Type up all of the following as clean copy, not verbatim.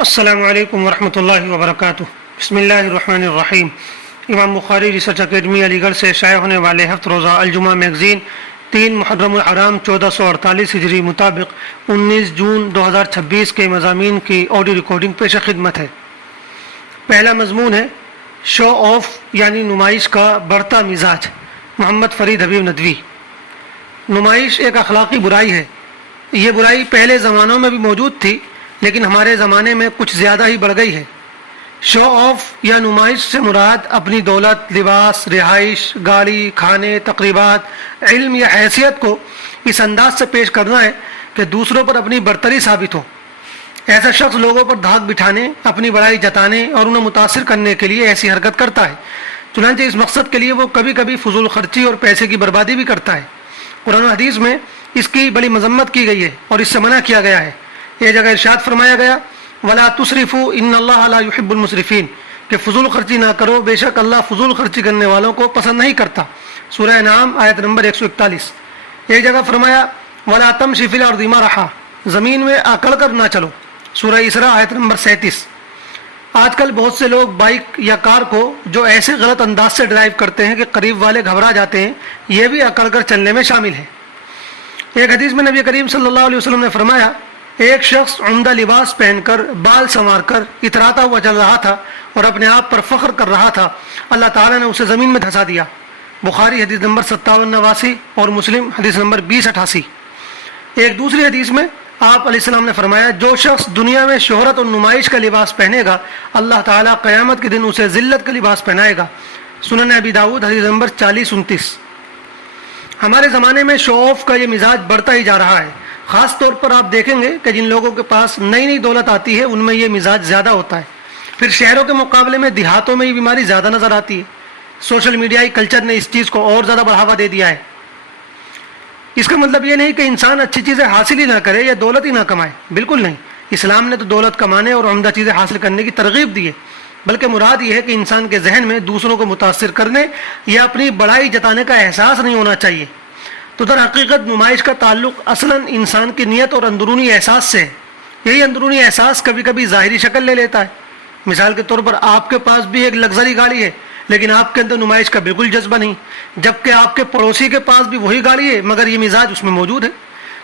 السلام علیکم ورحمۃ اللہ وبرکاتہ۔ بسم اللہ الرحمن الرحیم۔ امام بخاری ریسرچ اکیڈمی علی گڑھ سے شائع ہونے والے ہفت روزہ الجمعہ میگزین 3 محرم الحرام 1448 ہجری مطابق 19 جون 2026 کے مضامین کی آڈیو ریکارڈنگ پیش خدمت ہے۔ پہلا مضمون ہے شو آف یعنی نمائش کا بڑھتا مزاج، محمد فرید حبیب ندوی۔ نمائش ایک اخلاقی برائی ہے۔ یہ برائی پہلے زمانوں میں بھی موجود تھی، لیکن ہمارے زمانے میں کچھ زیادہ ہی بڑھ گئی ہے۔ شو آف یا نمائش سے مراد اپنی دولت، لباس، رہائش، گاڑی، کھانے، تقریبات، علم یا حیثیت کو اس انداز سے پیش کرنا ہے کہ دوسروں پر اپنی برتری ثابت ہو۔ ایسا شخص لوگوں پر دھاک بٹھانے، اپنی بڑائی جتانے اور انہیں متاثر کرنے کے لیے ایسی حرکت کرتا ہے۔ چنانچہ اس مقصد کے لیے وہ کبھی کبھی فضول خرچی اور پیسے کی بربادی بھی کرتا ہے۔ قرآن و حدیث میں اس کی بڑی مذمت کی گئی ہے اور اس سے منع کیا گیا ہے۔ یہ جگہ ارشاد فرمایا گیا وَلَا تُسْرِفُوا إِنَّ اللَّهَ لَا يُحِبُّ الْمُسْرِفِينَ کہ فضول خرچی نہ کرو، بے شک اللہ فضول خرچی کرنے والوں کو پسند نہیں کرتا۔ سورہ انعام آیت نمبر 141۔ ایک جگہ فرمایا وَلَا تَمْشِ فِي الْأَرْضِ مَرَحًا زمین میں اکڑ کر نہ چلو، سورہ اسراء آیت نمبر 37۔ آج کل بہت سے لوگ بائک یا کار کو جو ایسے غلط انداز سے ڈرائیو کرتے ہیں کہ قریب والے گھبرا جاتے ہیں، یہ بھی اکڑ کر چلنے میں شامل ہے۔ ایک حدیث میں نبی کریم صلی اللہ علیہ وسلم نے فرمایا ایک شخص عمدہ لباس پہن کر، بال سنوار کر اتراتا ہوا چل رہا تھا اور اپنے آپ پر فخر کر رہا تھا، اللہ تعالیٰ نے اسے زمین میں دھسا دیا۔ بخاری حدیث نمبر 5789 اور مسلم حدیث نمبر 2088۔ ایک دوسری حدیث میں آپ علیہ السلام نے فرمایا جو شخص دنیا میں شہرت اور نمائش کا لباس پہنے گا، اللہ تعالیٰ قیامت کے دن اسے ذلت کا لباس پہنائے گا۔ سنن ابی داؤد حدیث نمبر 4029۔ ہمارے زمانے میں شو آف کا یہ مزاج بڑھتا ہی جا رہا ہے۔ خاص طور پر آپ دیکھیں گے کہ جن لوگوں کے پاس نئی نئی دولت آتی ہے ان میں یہ مزاج زیادہ ہوتا ہے۔ پھر شہروں کے مقابلے میں دیہاتوں میں یہ بیماری زیادہ نظر آتی ہے۔ سوشل میڈیائی کلچر نے اس چیز کو اور زیادہ بڑھاوا دے دیا ہے۔ اس کا مطلب یہ نہیں کہ انسان اچھی چیزیں حاصل ہی نہ کرے یا دولت ہی نہ کمائے، بالکل نہیں۔ اسلام نے تو دولت کمانے اور عمدہ چیزیں حاصل کرنے کی ترغیب دی ہے، بلکہ مراد یہ ہے کہ انسان کے ذہن میں دوسروں کو متاثر کرنے یا اپنی بڑائی جتانے کا احساس نہیں ہونا چاہیے۔ تو در حقیقت نمائش کا تعلق اصلاً انسان کی نیت اور اندرونی احساس سے ہے۔ یہی اندرونی احساس کبھی کبھی ظاہری شکل لے لیتا ہے۔ مثال کے طور پر آپ کے پاس بھی ایک لگژری گاڑی ہے، لیکن آپ کے اندر نمائش کا بالکل جذبہ نہیں، جبکہ آپ کے پڑوسی کے پاس بھی وہی گاڑی ہے مگر یہ مزاج اس میں موجود ہے۔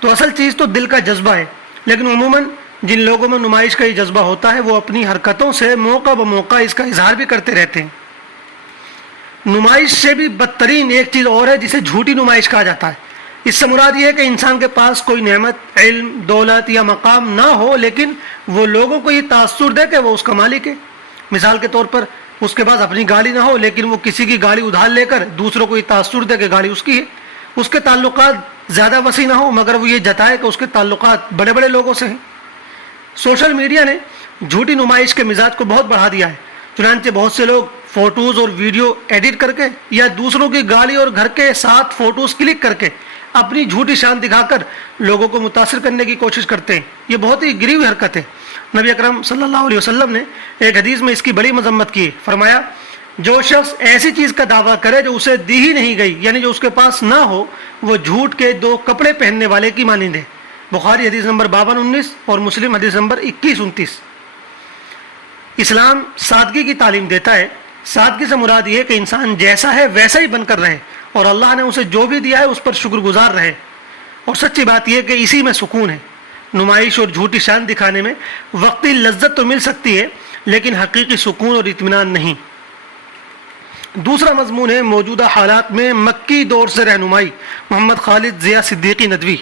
تو اصل چیز تو دل کا جذبہ ہے، لیکن عموماً جن لوگوں میں نمائش کا یہ جذبہ ہوتا ہے وہ اپنی حرکتوں سے موقع بموقع اس کا اظہار بھی کرتے رہتے ہیں۔ نمائش سے بھی بدترین ایک چیز اور ہے جسے جھوٹی نمائش کہا جاتا ہے۔ اس سے مراد یہ ہے کہ انسان کے پاس کوئی نعمت، علم، دولت یا مقام نہ ہو، لیکن وہ لوگوں کو یہ تاثر دے کہ وہ اس کا مالک ہے۔ مثال کے طور پر اس کے پاس اپنی گاڑی نہ ہو، لیکن وہ کسی کی گاڑی ادھار لے کر دوسروں کو یہ تاثر دے کہ گاڑی اس کی ہے۔ اس کے تعلقات زیادہ وسیع نہ ہو مگر وہ یہ جتائے کہ اس کے تعلقات بڑے بڑے لوگوں سے ہیں۔ سوشل میڈیا نے جھوٹی نمائش کے مزاج کو بہت بڑھا دیا ہے۔ چنانچہ بہت سے لوگ فوٹوز اور ویڈیو ایڈٹ کر کے یا دوسروں کی گاڑی اور گھر کے ساتھ فوٹوز کلک کر کے اپنی جھوٹی شان دکھا کر لوگوں کو متاثر کرنے کی کوشش کرتے ہیں۔ یہ بہت ہی گری ہوئی حرکت ہے۔ نبی اکرم صلی اللہ علیہ وسلم نے ایک حدیث میں اس کی بڑی مذمت کی۔ فرمایا جو شخص ایسی چیز کا دعویٰ کرے جو اسے دی ہی نہیں گئی، یعنی جو اس کے پاس نہ ہو، وہ جھوٹ کے 2 کپڑے پہننے والے کی مانند ہے۔ بخاری حدیث نمبر 5219 اور مسلم حدیث نمبر 2129۔ اسلام سادگی کی تعلیم دیتا ہے۔ سادگی سے مراد یہ ہے کہ انسان جیسا ہے ویسا ہی بن کر رہے اور اللہ نے اسے جو بھی دیا ہے اس پر شکر گزار رہے۔ اور سچی بات یہ ہے کہ اسی میں سکون ہے۔ نمائش اور جھوٹی شان دکھانے میں وقتی لذت تو مل سکتی ہے، لیکن حقیقی سکون اور اطمینان نہیں۔ دوسرا مضمون ہے موجودہ حالات میں مکی دور سے رہنمائی، محمد خالد ضیاء صدیقی ندوی۔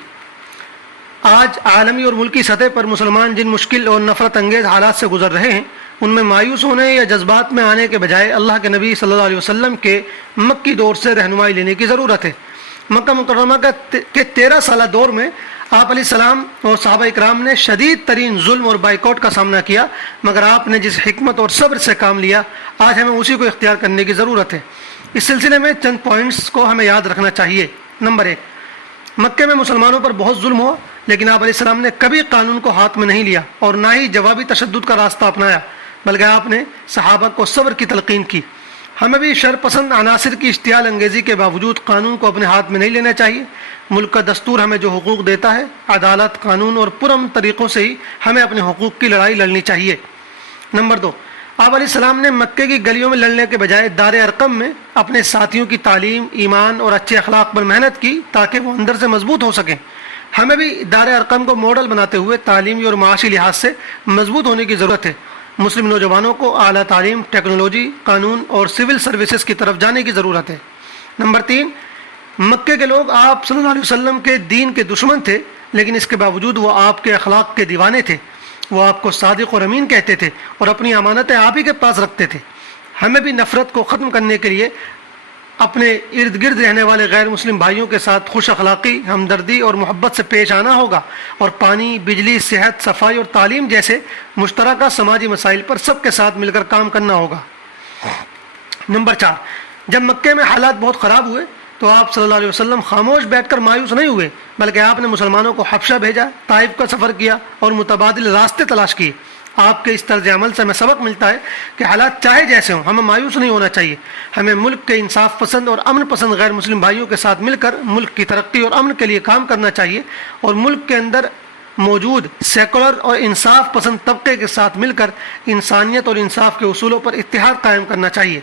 آج عالمی اور ملکی سطح پر مسلمان جن مشکل اور نفرت انگیز حالات سے گزر رہے ہیں، ان میں مایوس ہونے یا جذبات میں آنے کے بجائے اللہ کے نبی صلی اللہ علیہ وسلم کے مکی دور سے رہنمائی لینے کی ضرورت ہے۔ مکہ مکرمہ کے 13 سالہ دور میں آپ علیہ السلام اور صحابہ اکرام نے شدید ترین ظلم اور بائیکاٹ کا سامنا کیا، مگر آپ نے جس حکمت اور صبر سے کام لیا، آج ہمیں اسی کو اختیار کرنے کی ضرورت ہے۔ اس سلسلے میں چند پوائنٹس کو ہمیں یاد رکھنا چاہیے۔ نمبر 1، مکے میں مسلمانوں پر بہت ظلم ہوا، لیکن آپ علیہ السلام نے کبھی قانون کو ہاتھ میں نہیں لیا اور نہ ہی جوابی تشدد کا راستہ اپنایا، بلکہ آپ نے صحابہ کو صبر کی تلقین کی۔ ہمیں بھی شر پسند عناصر کی اشتعال انگیزی کے باوجود قانون کو اپنے ہاتھ میں نہیں لینا چاہیے۔ ملک کا دستور ہمیں جو حقوق دیتا ہے، عدالت، قانون اور پرامن طریقوں سے ہی ہمیں اپنے حقوق کی لڑائی لڑنی چاہیے۔ نمبر 2، آپ علیہ السلام نے مکے کی گلیوں میں لڑنے کے بجائے دار ارقم میں اپنے ساتھیوں کی تعلیم، ایمان اور اچھے اخلاق پر محنت کی تاکہ وہ اندر سے مضبوط ہو سکیں۔ ہمیں بھی دار ارقم کو ماڈل بناتے ہوئے تعلیمی اور معاشی لحاظ سے مضبوط ہونے کی ضرورت ہے۔ مسلم نوجوانوں کو اعلیٰ تعلیم، ٹیکنالوجی، قانون اور سول سروسز کی طرف جانے کی ضرورت ہے۔ نمبر 3، مکے کے لوگ آپ صلی اللہ علیہ وسلم کے دین کے دشمن تھے، لیکن اس کے باوجود وہ آپ کے اخلاق کے دیوانے تھے۔ وہ آپ کو صادق اور امین کہتے تھے اور اپنی امانتیں آپ ہی کے پاس رکھتے تھے۔ ہمیں بھی نفرت کو ختم کرنے کے لیے اپنے ارد گرد رہنے والے غیر مسلم بھائیوں کے ساتھ خوش اخلاقی، ہمدردی اور محبت سے پیش آنا ہوگا، اور پانی، بجلی، صحت، صفائی اور تعلیم جیسے مشترکہ سماجی مسائل پر سب کے ساتھ مل کر کام کرنا ہوگا۔ نمبر 4، جب مکے میں حالات بہت خراب ہوئے تو آپ صلی اللہ علیہ وسلم خاموش بیٹھ کر مایوس نہیں ہوئے، بلکہ آپ نے مسلمانوں کو حبشہ بھیجا، طائف کا سفر کیا اور متبادل راستے تلاش کیے۔ آپ کے اس طرز عمل سے ہمیں سبق ملتا ہے کہ حالات چاہے جیسے ہوں ہمیں مایوس نہیں ہونا چاہیے۔ ہمیں ملک کے انصاف پسند اور امن پسند غیر مسلم بھائیوں کے ساتھ مل کر ملک کی ترقی اور امن کے لیے کام کرنا چاہیے، اور ملک کے اندر موجود سیکولر اور انصاف پسند طبقے کے ساتھ مل کر انسانیت اور انصاف کے اصولوں پر اتحاد قائم کرنا چاہیے۔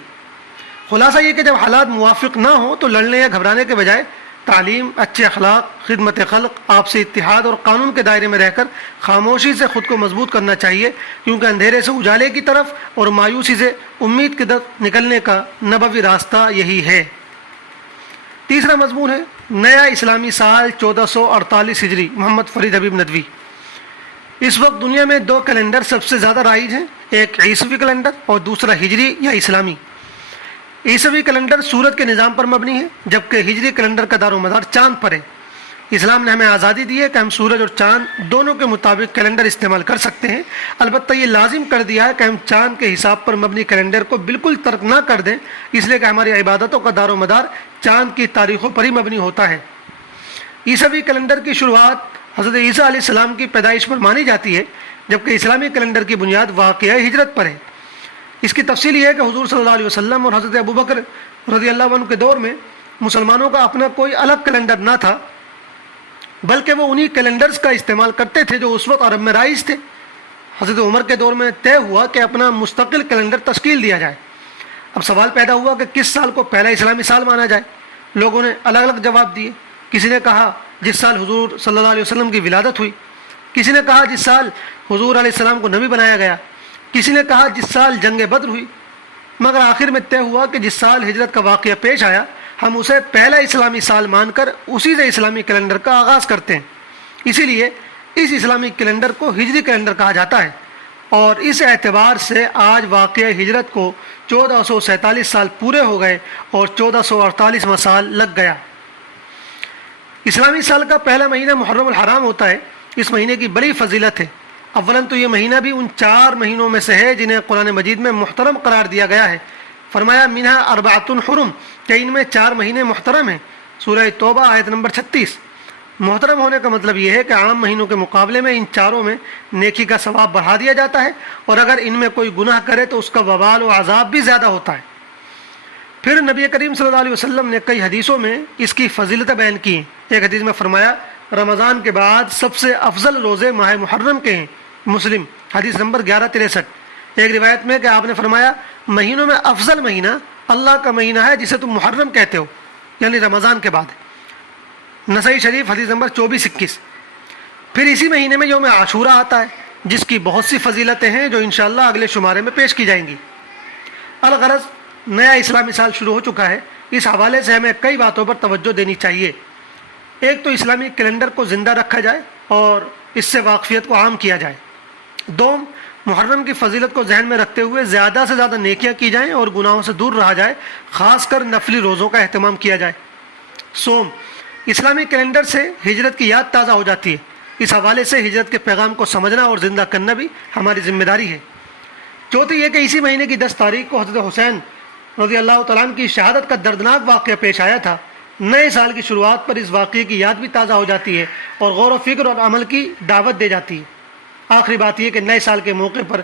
خلاصہ یہ کہ جب حالات موافق نہ ہوں تو لڑنے یا گھبرانے کے بجائے تعلیم، اچھے اخلاق، خدمت خلق، آپسی اتحاد اور قانون کے دائرے میں رہ کر خاموشی سے خود کو مضبوط کرنا چاہیے، کیونکہ اندھیرے سے اجالے کی طرف اور مایوسی سے امید کی طرف نکلنے کا نبوی راستہ یہی ہے۔ تیسرا مضمون ہے نیا اسلامی سال 1448 ہجری، محمد فرید حبیب ندوی۔ اس وقت دنیا میں 2 کیلنڈر سب سے زیادہ رائج ہیں، ایک عیسوی کیلنڈر اور دوسرا ہجری یا اسلامی۔ عیسوی کیلنڈر سورج کے نظام پر مبنی ہے، جبکہ ہجری کیلنڈر کا دار و مدار چاند پر ہے۔ اسلام نے ہمیں آزادی دی ہے کہ ہم سورج اور چاند دونوں کے مطابق کیلنڈر استعمال کر سکتے ہیں، البتہ یہ لازم کر دیا ہے کہ ہم چاند کے حساب پر مبنی کیلنڈر کو بالکل ترک نہ کر دیں، اس لیے کہ ہماری عبادتوں کا دار و مدار چاند کی تاریخوں پر ہی مبنی ہوتا ہے۔ عیسوی کیلنڈر کی شروعات حضرت عیسیٰ علیہ السلام کی پیدائش پر مانی جاتی ہے، جبکہ اسلامی کیلنڈر کی بنیاد واقعہ ہجرت پر ہے۔ اس کی تفصیل یہ ہے کہ حضور صلی اللہ علیہ وسلم اور حضرت ابوبکر رضی اللہ عنہ کے دور میں مسلمانوں کا اپنا کوئی الگ کیلنڈر نہ تھا، بلکہ وہ انہی کیلنڈرز کا استعمال کرتے تھے جو اس وقت عرب میں رائج تھے۔ حضرت عمر کے دور میں طے ہوا کہ اپنا مستقل کیلنڈر تشکیل دیا جائے۔ اب سوال پیدا ہوا کہ کس سال کو پہلا اسلامی سال مانا جائے۔ لوگوں نے الگ الگ جواب دیے۔ کسی نے کہا جس سال حضور صلی اللہ علیہ وسلم کی ولادت ہوئی، کسی نے کہا جس سال حضور علیہ السلام کو نبی بنایا گیا، کسی نے کہا جس سال جنگ بدر ہوئی، مگر آخر میں طے ہوا کہ جس سال ہجرت کا واقعہ پیش آیا ہم اسے پہلا اسلامی سال مان کر اسی سے اسلامی کیلنڈر کا آغاز کرتے ہیں۔ اسی لیے اس اسلامی کیلنڈر کو ہجری کیلنڈر کہا جاتا ہے، اور اس اعتبار سے آج واقعہ ہجرت کو 1447 سال پورے ہو گئے اور 1448واں سال لگ گیا۔ اسلامی سال کا پہلا مہینہ محرم الحرام ہوتا ہے۔ اس مہینے کی بڑی فضیلت ہے۔ اولاً تو یہ مہینہ بھی ان 4 مہینوں میں سے ہے جنہیں قرآن مجید میں محترم قرار دیا گیا ہے۔ فرمایا منہا اربعۃ حرم، کہ ان میں 4 مہینے محترم ہیں۔ سورہ توبہ آیت نمبر 36۔ محترم ہونے کا مطلب یہ ہے کہ عام مہینوں کے مقابلے میں ان 4 میں نیکی کا ثواب بڑھا دیا جاتا ہے، اور اگر ان میں کوئی گناہ کرے تو اس کا وبال و عذاب بھی زیادہ ہوتا ہے۔ پھر نبی کریم صلی اللہ علیہ وسلم نے کئی حدیثوں میں اس کی فضیلت بیان کی ہیں۔ ایک حدیث میں فرمایا رمضان کے بعد سب سے افضل روزے ماہ محرم کے ہیں، مسلم حدیث نمبر 1163۔ ایک روایت میں کہ آپ نے فرمایا مہینوں میں افضل مہینہ اللہ کا مہینہ ہے جسے تم محرم کہتے ہو، یعنی رمضان کے بعد۔ نسائی شریف حدیث نمبر 2421۔ پھر اسی مہینے میں یوم عاشورہ آتا ہے، جس کی بہت سی فضیلتیں ہیں جو انشاءاللہ اگلے شمارے میں پیش کی جائیں گی۔ الغرض نیا اسلامی سال شروع ہو چکا ہے، اس حوالے سے ہمیں کئی باتوں پر توجہ دینی چاہیے۔ ایک تو اسلامی کیلنڈر کو زندہ رکھا جائے اور اس سے واقفیت کو عام کیا جائے۔ دوم، محرم کی فضیلت کو ذہن میں رکھتے ہوئے زیادہ سے زیادہ نیکیاں کی جائیں اور گناہوں سے دور رہا جائے، خاص کر نفلی روزوں کا اہتمام کیا جائے۔ سوم، اسلامی کیلنڈر سے ہجرت کی یاد تازہ ہو جاتی ہے، اس حوالے سے ہجرت کے پیغام کو سمجھنا اور زندہ کرنا بھی ہماری ذمہ داری ہے۔ چوتھی یہ کہ اسی مہینے کی 10 تاریخ کو حضرت حسین رضی اللہ تعالیٰ عنہ کی شہادت کا دردناک واقعہ پیش آیا تھا۔ نئے سال کی شروعات پر اس واقعے کی یاد بھی تازہ ہو جاتی ہے اور غور و فکر اور عمل کی دعوت دی جاتی ہے۔ آخری بات یہ کہ نئے سال کے موقع پر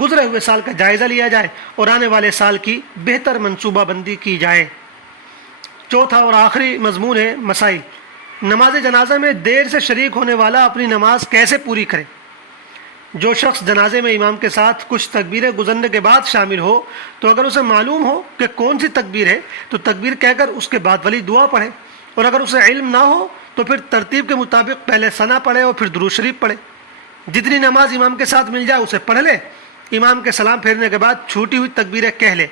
گزرے ہوئے سال کا جائزہ لیا جائے اور آنے والے سال کی بہتر منصوبہ بندی کی جائے۔ چوتھا اور آخری مضمون ہے مسائل۔ نماز جنازہ میں دیر سے شریک ہونے والا اپنی نماز کیسے پوری کرے؟ جو شخص جنازے میں امام کے ساتھ کچھ تکبیریں گزرنے کے بعد شامل ہو تو اگر اسے معلوم ہو کہ کون سی تکبیر ہے تو تکبیر کہہ کر اس کے بعد والی دعا پڑھے، اور اگر اسے علم نہ ہو تو پھر ترتیب کے مطابق پہلے ثنا پڑھے اور پھر درود شریف پڑھے۔ جتنی نماز امام کے ساتھ مل جائے اسے پڑھ لے، امام کے سلام پھیرنے کے بعد چھوٹی ہوئی تکبیریں کہہ لے۔